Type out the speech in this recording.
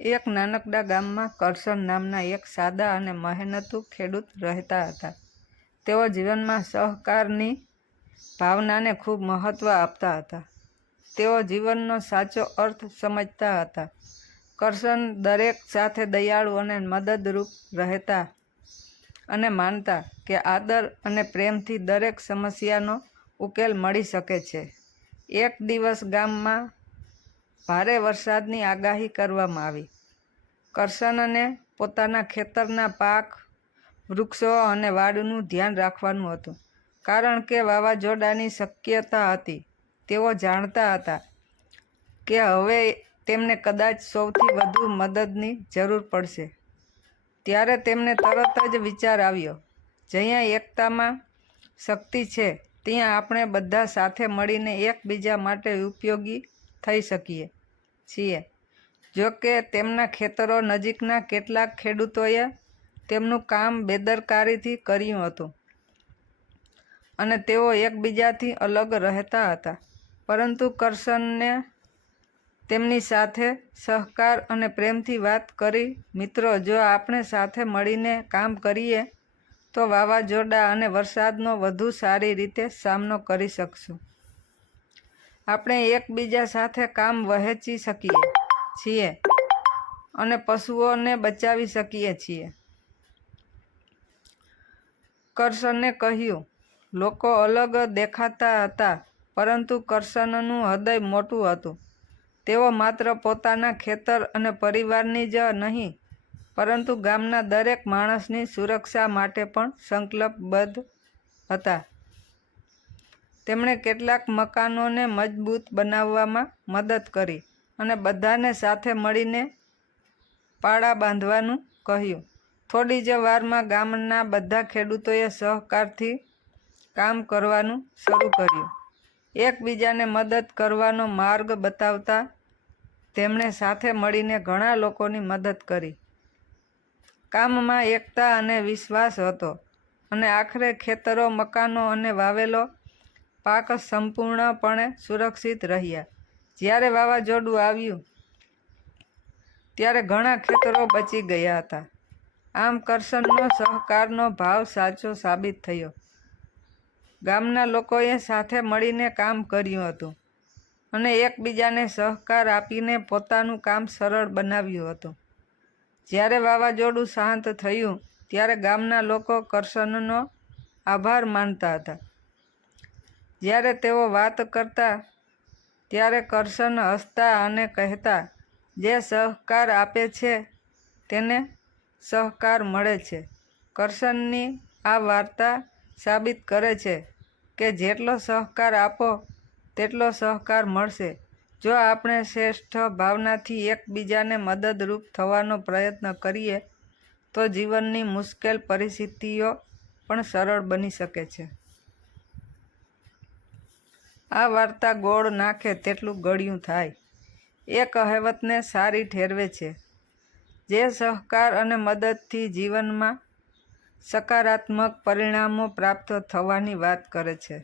એક નાનકડા ગામમાં કરશન નામના એક સાદા અને મહેનતુ ખેડૂત રહેતા હતા. તેઓ જીવનમાં સહકારની ભાવનાને ખૂબ મહત્ત્વ આપતા હતા. તેઓ જીવનનો સાચો અર્થ સમજતા હતા. કરશન દરેક સાથે દયાળુ અને મદદરૂપ રહેતા અને માનતા કે આદર અને પ્રેમથી દરેક સમસ્યાનો ઉકેલ મળી શકે છે. એક દિવસ ગામમાં ભારે વરસાદની આગાહી કરવામાં આવી. કરશનને પોતાના ખેતરના પાક, વૃક્ષો અને વાડનું ધ્યાન રાખવાનું હતું, કારણ કે વાવાઝોડાની શક્યતા હતી. તેઓ જાણતા હતા કે હવે તેમને કદાચ સૌથી વધુ મદદની જરૂર પડશે. ત્યારે તેમને તરત જ વિચાર આવ્યો, જ્યાં એકતામાં શક્તિ છે, ત્યાં આપણે બધા સાથે મળીને એકબીજા માટે ઉપયોગી થઈ શકીએ છીએ. જો કે તેમના ખેતરો નજીકના કેટલાક ખેડૂતોએ તેમનું કામ બેદરકારીથી કર્યું હતું અને તેઓ એકબીજાથી અલગ રહેતા હતા. પરંતુ કરશનને તેમની સાથે સહકાર અને પ્રેમથી વાત કરી, મિત્રો, જો આપણે સાથે મળીને કામ કરીએ તો વાવાઝોડા અને વરસાદનો વધુ સારી રીતે સામનો કરી શકશું. આપણે એકબીજા સાથે કામ વહેંચી શકીએ છીએ અને પશુઓને બચાવી શકીએ છીએ. કરશને કહ્યું. લોકો અલગ દેખાતા હતા, પરંતુ કરશનનું હૃદય મોટું હતું. તેઓ માત્ર પોતાના ખેતર અને પરિવારની જ નહીં, પરંતુ ગામના દરેક માણસની સુરક્ષા માટે પણ સંકલ્પબદ્ધ હતા. તેમણે કેટલાક મકાનોને મજબૂત બનાવવામાં મદદ કરી અને બધાને સાથે મળીને પાળા બાંધવાનું કહ્યું. થોડી જ વારમાં ગામના બધા ખેડૂતોએ સહકારથી કામ કરવાનું શરૂ કર્યું. એકબીજાને મદદ કરવાનો માર્ગ બતાવતા તેમણે સાથે મળીને ઘણા લોકોની મદદ કરી. કામમાં એકતા અને વિશ્વાસ હતો અને આખરે ખેતરો, મકાનો અને વાવેલો પાક સંપૂર્ણપણે સુરક્ષિત રહ્યા. જ્યારે વાવાઝોડું આવ્યું ત્યારે ઘણા ખેતરો બચી ગયા હતા. આમ કરશનનો સહકારનો ભાવ સાચો સાબિત થયો. ગામના લોકોએ સાથે મળીને કામ કર્યું હતું અને એકબીજાને સહકાર આપીને પોતાનું કામ સરળ બનાવ્યું હતું. જ્યારે વાવાઝોડું શાંત થયું ત્યારે ગામના લોકો કરશનનો આભાર માનતા હતા. જ્યારે તેઓ વાત કરતા ત્યારે કરશન હસતા અને કહેતા, જે સહકાર આપે છે તેને સહકાર મળે છે. કરશનની આ વાર્તા સાબિત કરે છે કે જેટલો સહકાર આપો તેટલો સહકાર મળશે. જો આપણે શ્રેષ્ઠ ભાવનાથી એકબીજાને મદદરૂપ થવાનો પ્રયત્ન કરીએ તો જીવનની મુશ્કેલ પરિસ્થિતિઓ પણ સરળ બની શકે છે. આ વાર્તા ગોળ નાખે તેટલું ગળ્યું થાય એ કહેવતને સારી ઠેરવે છે, જે સહકાર અને મદદથી જીવનમાં સકારાત્મક પરિણામો પ્રાપ્ત થવાની વાત કરે છે.